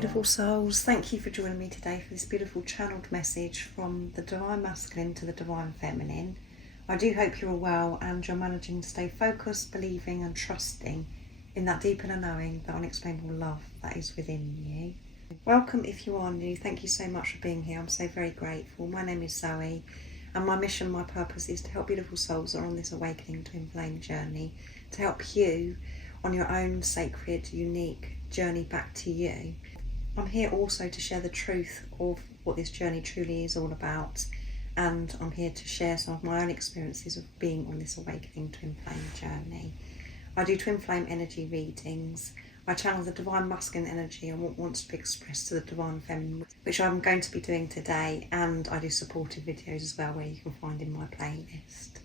beautiful souls, thank you for joining me today for this beautiful channeled message from the Divine Masculine to the Divine Feminine. I do hope you're all well and you're managing to stay focused, believing and trusting in that deep inner knowing, that unexplainable love that is within you. Welcome if you are new, thank you so much for being here, I'm so very grateful. My name is Zoe and my mission, my purpose is to help beautiful souls that are on this awakening to inflame journey, to help you on your own sacred, unique journey back to you. I'm here also to share the truth of what this journey truly is all about, and I'm here to share some of my own experiences of being on this awakening to inflame journey. I do twin flame energy readings. I channel the divine masculine energy and what wants to be expressed to the divine feminine, which I'm going to be doing today, and I do supportive videos as well, where you can find in my playlist.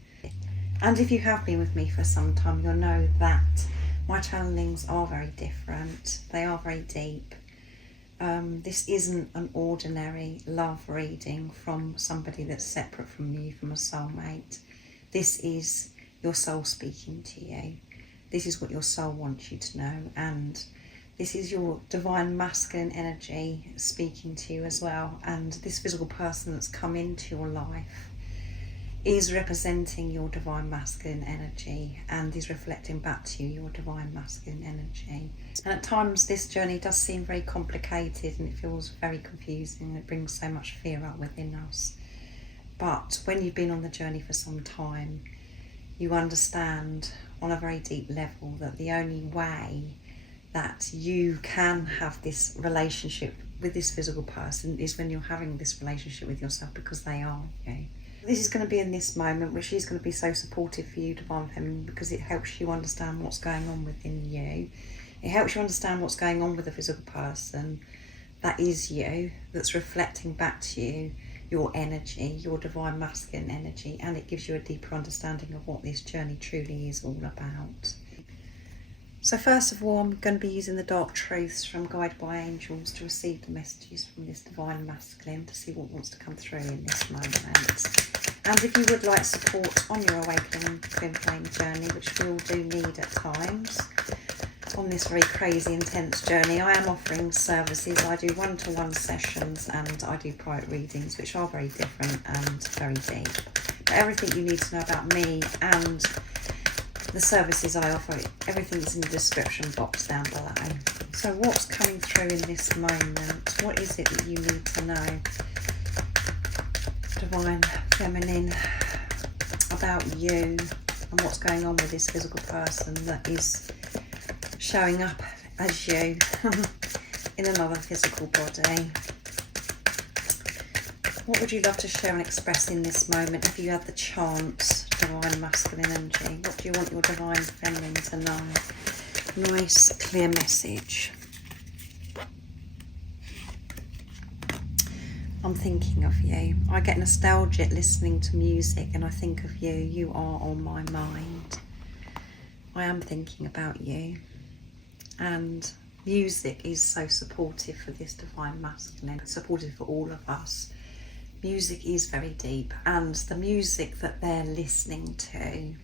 And if you have been with me for some time, you'll know that my channelings are very different. They are very deep. This isn't an ordinary love reading from somebody that's separate from you, from a soulmate. This is your soul speaking to you. This is what your soul wants you to know, and this is your divine masculine energy speaking to you as well. And this physical person that's come into your life is representing your divine masculine energy and is reflecting back to you your divine masculine energy. And at times this journey does seem very complicated and it feels very confusing and it brings so much fear up within us. But when you've been on the journey for some time, you understand on a very deep level that the only way that you can have this relationship with this physical person is when you're having this relationship with yourself, because they are you. This is going to be in this moment, which is going to be so supportive for you, Divine Feminine, because it helps you understand what's going on within you. It helps you understand what's going on with the physical person that is you, that's reflecting back to you your energy, your divine masculine energy, and it gives you a deeper understanding of what this journey truly is all about. So first of all, I'm going to be using the dark truths from Guided by Angels to receive the messages from this divine masculine, to see what wants to come through in this moment. And if you would like support on your awakening twin flame journey, which we all do need at times, on this very crazy, intense journey, I am offering services. I do one-to-one sessions and I do private readings, which are very different and very deep. But everything you need to know about me and the services I offer, everything is in the description box down below. So what's coming through in this moment? What is it that you need to know, Divine Feminine, about you and what's going on with this physical person that is showing up as you in another physical body? What would you love to share and express in this moment if you had the chance, divine masculine energy? What do you want your divine feminine to know? Nice, clear message. I'm thinking of you. I get nostalgic listening to music and I think of you. You are on my mind. I am thinking about you. And music is so supportive for this divine masculine, supportive for all of us. Music is very deep, and the music that they're listening to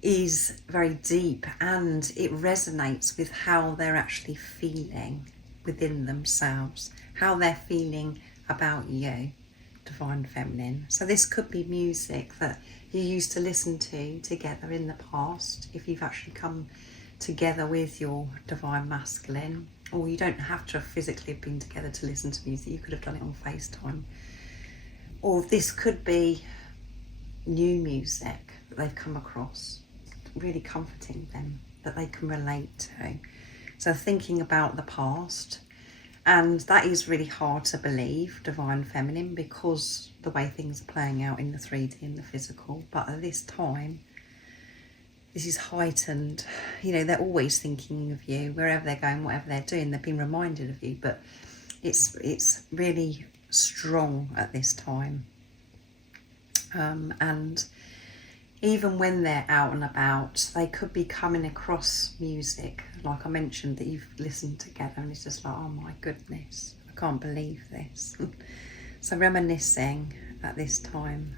is very deep, and it resonates with how they're actually feeling within themselves, how they're feeling about you, Divine Feminine. So this could be music that you used to listen to together in the past, if you've actually come together with your divine masculine, or you don't have to have physically have been together to listen to music. You could have done it on FaceTime. Or this could be new music that they've come across, really comforting them, that they can relate to. So thinking about the past, and that is really hard to believe, Divine Feminine, because the way things are playing out in the 3D and the physical. But at this time, this is heightened. You know, they're always thinking of you, wherever they're going, whatever they're doing, they've been reminded of you, but it's really strong at this time. And even when they're out and about, they could be coming across music, like I mentioned, that you've listened together, and it's just like, oh my goodness, I can't believe this. So reminiscing at this time,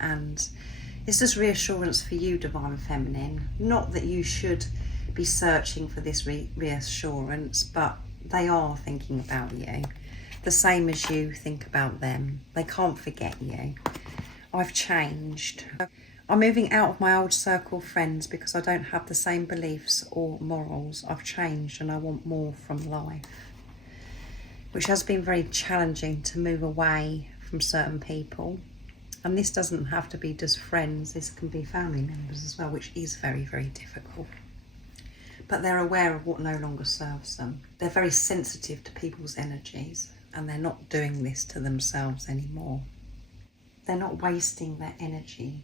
and it's just reassurance for you, Divine Feminine. Not that you should be searching for this reassurance, but they are thinking about you, the same as you think about them. They can't forget you. I've changed. I'm moving out of my old circle of friends because I don't have the same beliefs or morals. I've changed and I want more from life. Which has been very challenging to move away from certain people. And this doesn't have to be just friends, this can be family members as well, which is very, very difficult. But they're aware of what no longer serves them. They're very sensitive to people's energies, and they're not doing this to themselves anymore. They're not wasting their energy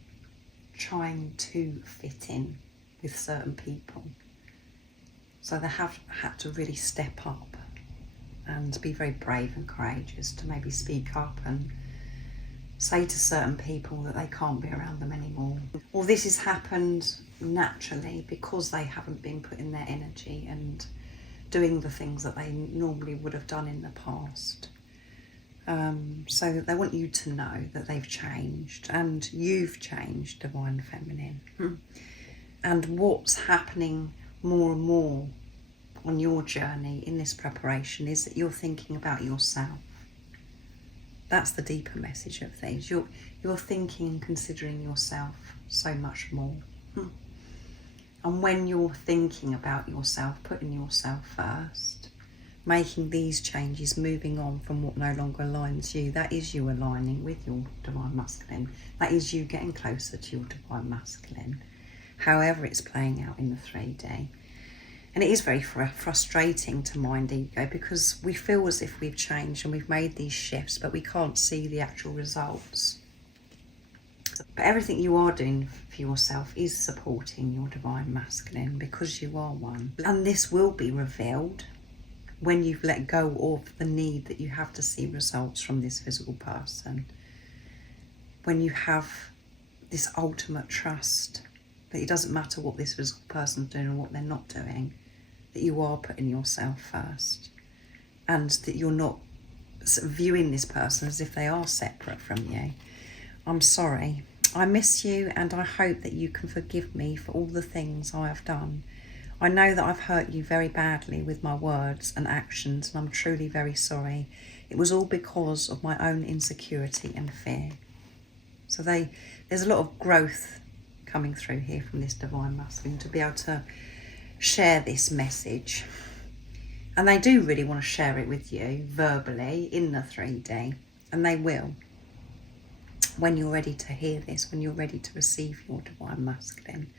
trying to fit in with certain people. So they have had to really step up and be very brave and courageous to maybe speak up and say to certain people that they can't be around them anymore. Or this has happened naturally because they haven't been putting their energy and doing the things that they normally would have done in the past. So they want you to know that they've changed and you've changed, Divine Feminine. And what's happening more and more on your journey in this preparation is that you're thinking about yourself. That's the deeper message of things. You're thinking and considering yourself so much more. And when you're thinking about yourself, putting yourself first, making these changes, moving on from what no longer aligns you, that is you aligning with your Divine Masculine. That is you getting closer to your Divine Masculine, however it's playing out in the 3D. And it is very frustrating to mind ego because we feel as if we've changed and we've made these shifts, but we can't see the actual results. But everything you are doing for yourself is supporting your Divine Masculine because you are one. And this will be revealed when you've let go of the need that you have to see results from this physical person. When you have this ultimate trust that it doesn't matter what this physical person's doing or what they're not doing, that you are putting yourself first, and that you're not viewing this person as if they are separate from you. I'm sorry. I miss you, and I hope that you can forgive me for all the things I have done. I know that I've hurt you very badly with my words and actions, and I'm truly very sorry. It was all because of my own insecurity and fear. So there's a lot of growth coming through here from this Divine Masculine to be able to share this message. And they do really want to share it with you verbally in the 3D, and they will when you're ready to hear this, when you're ready to receive your Divine Masculine.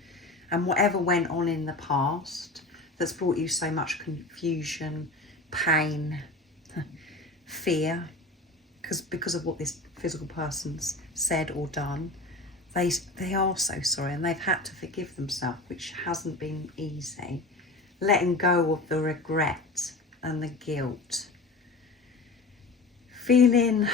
And whatever went on in the past that's brought you so much confusion, pain, fear, because of what this physical person's said or done, they are so sorry, and they've had to forgive themselves, which hasn't been easy. Letting go of the regret and the guilt. Feeling,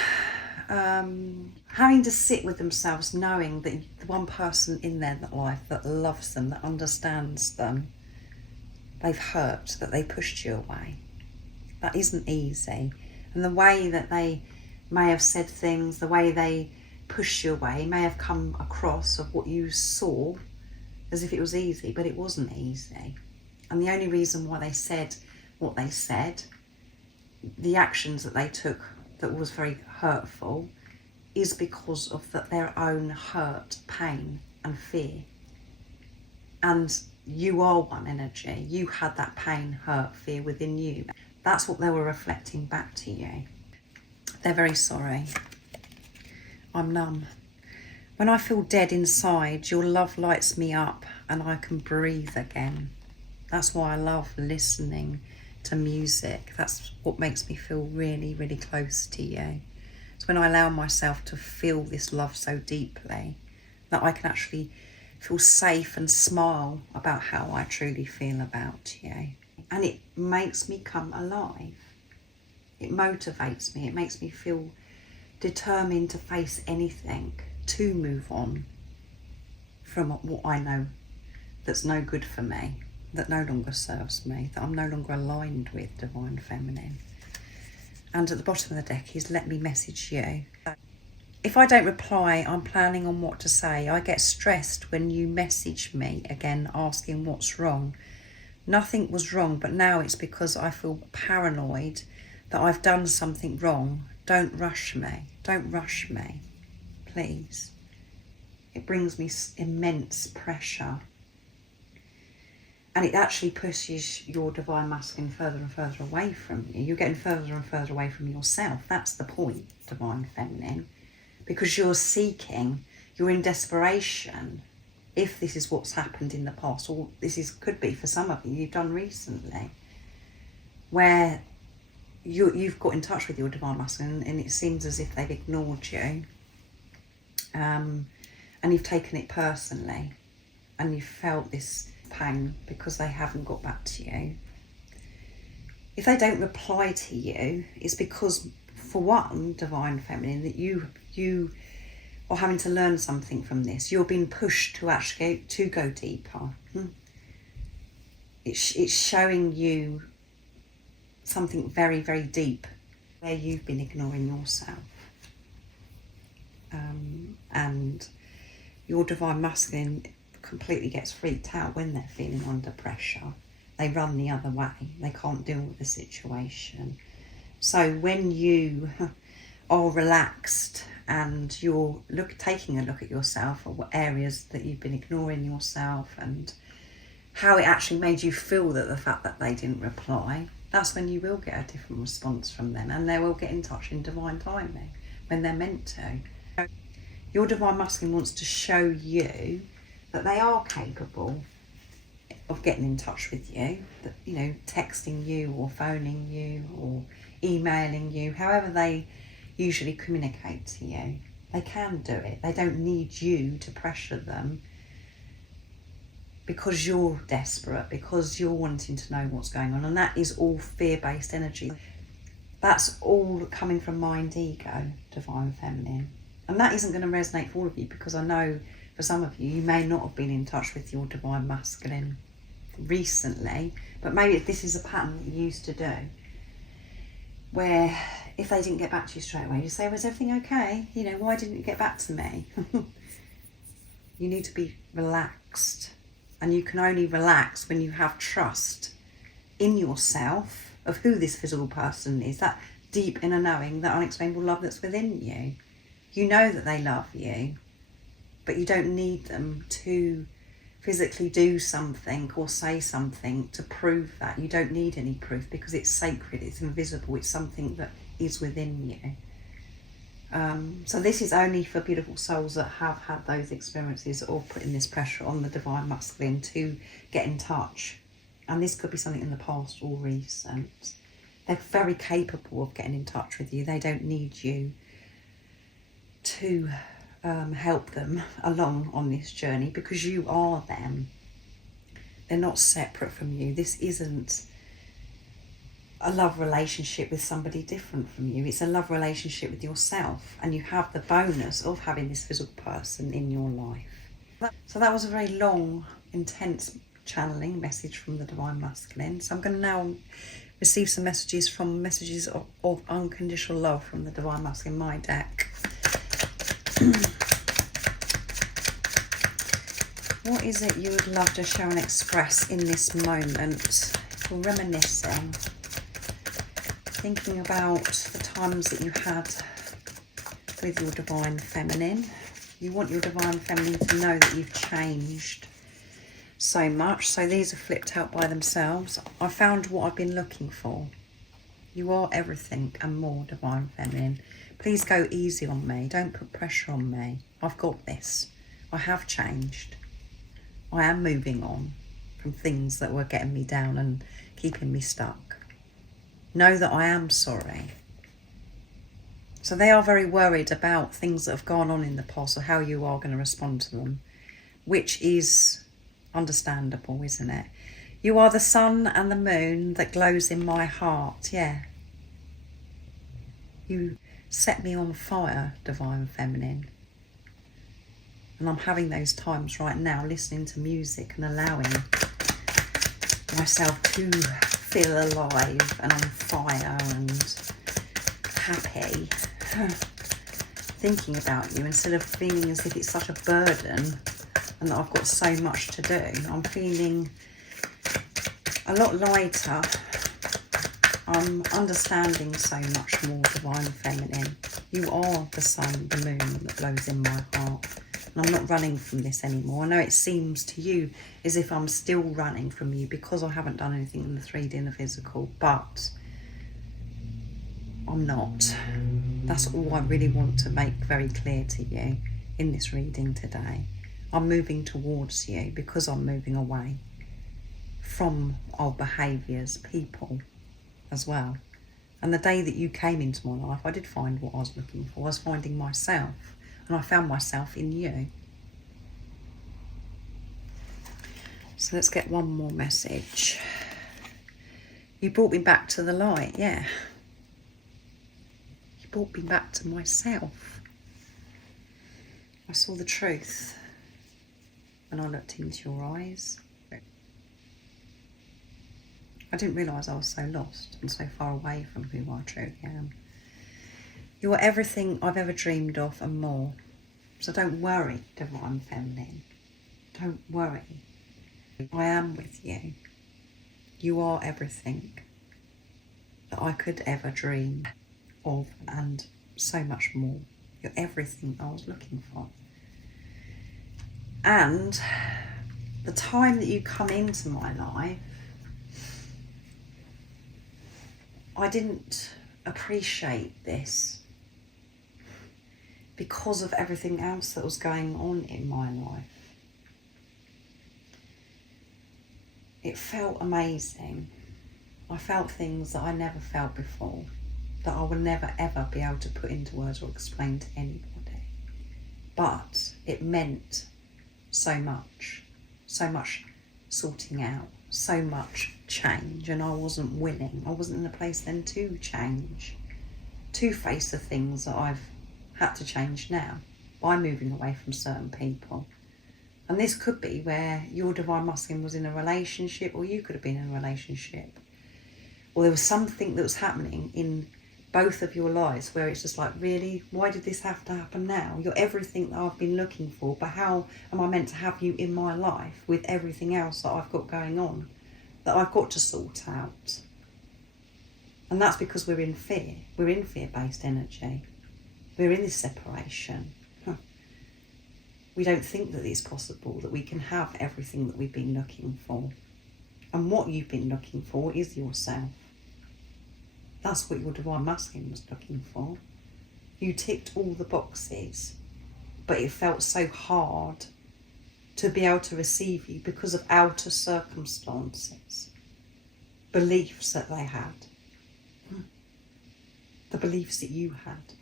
having to sit with themselves, knowing that the one person in their life that loves them, that understands them, they've hurt, that they pushed you away. That isn't easy. And the way that they may have said things, the way they pushed you away may have come across of what you saw as if it was easy, but it wasn't easy. And the only reason why they said what they said, the actions that they took that was very hurtful, is because of their own hurt, pain and fear. And you are one energy. You had that pain, hurt, fear within you. That's what they were reflecting back to you. They're very sorry. I'm numb. When I feel dead inside, your love lights me up and I can breathe again. That's why I love listening to music. That's what makes me feel really, really close to you. It's when I allow myself to feel this love so deeply that I can actually feel safe and smile about how I truly feel about you. And it makes me come alive. It motivates me. It makes me feel determined to face anything, to move on from what I know that's no good for me, that no longer serves me, that I'm no longer aligned with Divine Feminine. And at the bottom of the deck is let me message you. If I don't reply, I'm planning on what to say. I get stressed when you message me again asking what's wrong. Nothing was wrong, but now it's because I feel paranoid that I've done something wrong. Don't rush me. Don't rush me, please. It brings me immense pressure. And it actually pushes your divine masculine further and further away from you. You're getting further and further away from yourself. That's the point, divine feminine. Because you're seeking, you're in desperation. If this is what's happened in the past, or could be for some of you, you've done recently, where you've got in touch with your divine masculine and it seems as if they've ignored you, and you've taken it personally, and you've felt this pang because they haven't got back to you. If they don't reply to you, it's because, for one, divine feminine, that you are having to learn something from this. You're being pushed to actually go deeper. It's showing you something very, very deep where you've been ignoring yourself. And your divine masculine completely gets freaked out when they're feeling under pressure. They run the other way. They can't deal with the situation. So when you are relaxed and you're taking a look at yourself, or what areas that you've been ignoring yourself, and how it actually made you feel, that the fact that they didn't reply, that's when you will get a different response from them, and they will get in touch in divine timing when they're meant to. Your divine masculine wants to show you that they are capable of getting in touch with you, that, you know, texting you or phoning you or emailing you, however they usually communicate to you. They can do it. They don't need you to pressure them because you're desperate, because you're wanting to know what's going on. And that is all fear-based energy. That's all coming from mind, ego, divine feminine. And that isn't going to resonate for all of you, because I know for some of you, you may not have been in touch with your divine masculine recently, but maybe this is a pattern that you used to do, where if they didn't get back to you straight away, you say, was everything okay? You know, why didn't you get back to me? You need to be relaxed, and you can only relax when you have trust in yourself of who this physical person is, that deep inner knowing, that unexplainable love that's within you. You know that they love you, but you don't need them to physically do something or say something to prove that. You don't need any proof, because it's sacred, it's invisible, it's something that is within you. So this is only for beautiful souls that have had those experiences, or putting this pressure on the divine masculine to get in touch. And this could be something in the past or recent. They're very capable of getting in touch with you. They don't need you to help them along on this journey, because you are them. They're not separate from you. This isn't a love relationship with somebody different from you. It's a love relationship with yourself, and you have the bonus of having this physical person in your life. So that was a very long, intense channeling message from the divine masculine. So I'm going to now receive some messages of unconditional love from the divine masculine, my deck. What is it you would love to show and express in this moment? You're reminiscing, thinking about the times that you had with your divine feminine. You want your divine feminine to know that you've changed so much. So these are flipped out by themselves. I found what I've been looking for. You are everything and more, divine feminine. Please go easy on me. Don't put pressure on me. I've got this. I have changed. I am moving on from things that were getting me down and keeping me stuck. Know that I am sorry. So they are very worried about things that have gone on in the past, or how you are going to respond to them, which is understandable, isn't it? You are the sun and the moon that glows in my heart. Yeah. You set me on fire, divine feminine. And I'm having those times right now, listening to music and allowing myself to feel alive and on fire and happy. Thinking about you, instead of feeling as if it's such a burden and that I've got so much to do, I'm feeling a lot lighter. I'm understanding so much more divine feminine. You are the sun, the moon that blows in my heart. And I'm not running from this anymore. I know it seems to you as if I'm still running from you because I haven't done anything in the 3D and the physical, but I'm not. That's all I really want to make very clear to you in this reading today. I'm moving towards you because I'm moving away from old behaviours, people as well. And the day that you came into my life, I did find what I was looking for. I was finding myself, and I found myself in you. So let's get one more message. You brought me back to the light, yeah. You brought me back to myself. I saw the truth when I looked into your eyes. I didn't realise I was so lost and so far away from who I truly am. You are everything I've ever dreamed of and more. So don't worry, divine feminine. Don't worry. I am with you. You are everything that I could ever dream of and so much more. You're everything I was looking for. And the time that you come into my life, I didn't appreciate this because of everything else that was going on in my life. It felt amazing. I felt things that I never felt before, that I will never ever be able to put into words or explain to anybody. But it meant so much sorting out, so much change, and I wasn't willing. I wasn't in a place then to change, to face the things that I've had to change now by moving away from certain people. And this could be where your divine masculine was in a relationship, or you could have been in a relationship, or there was something that was happening in both of your lives where it's just like, really, why did this have to happen now? You're everything that I've been looking for, but how am I meant to have you in my life with everything else that I've got going on, that I've got to sort out? And that's because we're in fear. We're in fear-based energy. We're in this separation. We don't think that it's possible that we can have everything that we've been looking for. And what you've been looking for is yourself. That's what your divine masculine was looking for. You ticked all the boxes, but it felt so hard to be able to receive you because of outer circumstances, beliefs that they had, the beliefs that you had.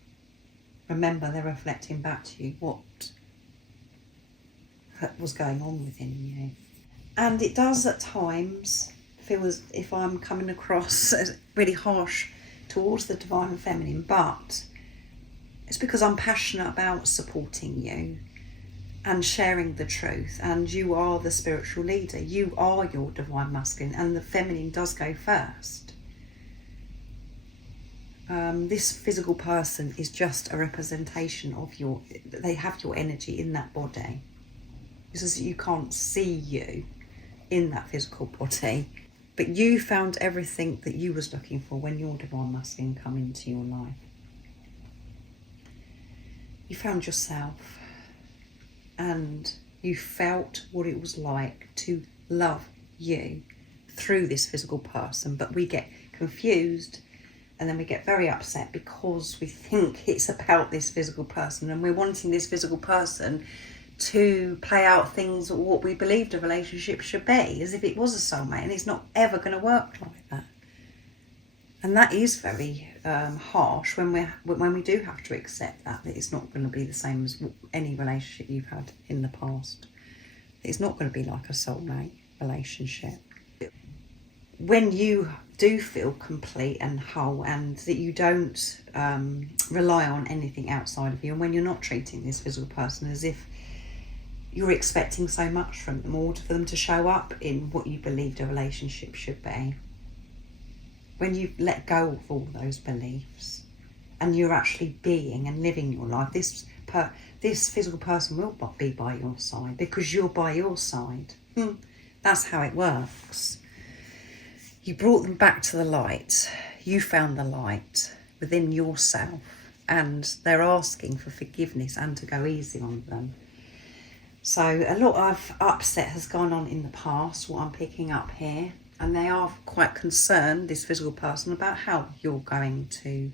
Remember, they're reflecting back to you what was going on within you. And it does at times feel as if I'm coming across as really harsh towards the divine feminine, but it's because I'm passionate about supporting you and sharing the truth, and you are the spiritual leader. You are your divine masculine, and the feminine does go first. This physical person is just a representation of they have your energy in that body. It's just that you can't see you in that physical body, but you found everything that you was looking for when your divine masculine come into your life. You found yourself, and you felt what it was like to love you through this physical person. But we get confused, and then we get very upset because we think it's about this physical person, and we're wanting this physical person to play out things, what we believed a relationship should be, as if it was a soulmate, and it's not ever going to work like that. And that is very harsh when we do have to accept that it's not going to be the same as any relationship you've had in the past. It's not going to be like a soulmate relationship. When you do feel complete and whole, and that you don't rely on anything outside of you, and when you're not treating this physical person as if you're expecting so much from them, or for them to show up in what you believed a relationship should be. When you let go of all those beliefs and you're actually being and living your life, this physical person will be by your side because you're by your side. That's how it works. You brought them back to the light. You found the light within yourself, and they're asking for forgiveness and to go easy on them. So a lot of upset has gone on in the past, what I'm picking up here, and they are quite concerned, this physical person, about how you're going to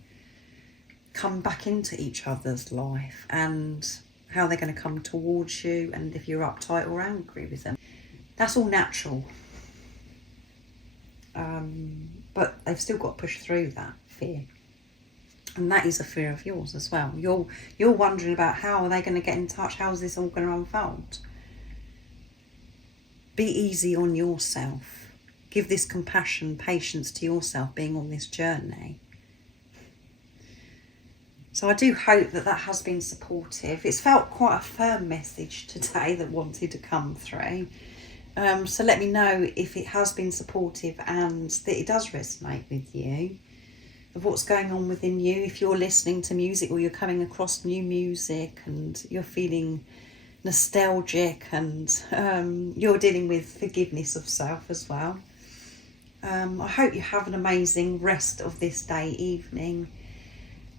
come back into each other's life and how they're going to come towards you, and if you're uptight or angry with them. That's all natural. But they've still got to push through that fear. And that is a fear of yours as well. You're wondering about how are they going to get in touch? How is this all going to unfold? Be easy on yourself. Give this compassion, patience to yourself being on this journey. So I do hope that has been supportive. It's felt quite a firm message today that wanted to come through. So let me know if it has been supportive and that it does resonate with you, of what's going on within you. If you're listening to music or you're coming across new music and you're feeling nostalgic and you're dealing with forgiveness of self as well. I hope you have an amazing rest of this day, evening,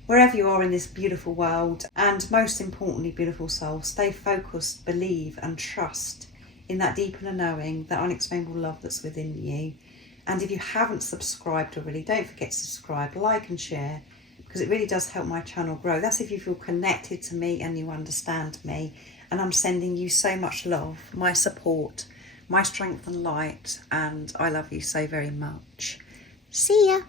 wherever you are in this beautiful world. And most importantly, beautiful soul, stay focused, believe and trust in that deeper knowing, that unexplainable love that's within you. And if you haven't subscribed already, don't forget to subscribe, like and share, because it really does help my channel grow. That's if you feel connected to me and you understand me. And I'm sending you so much love, my support, my strength and light, and I love you so very much. See ya.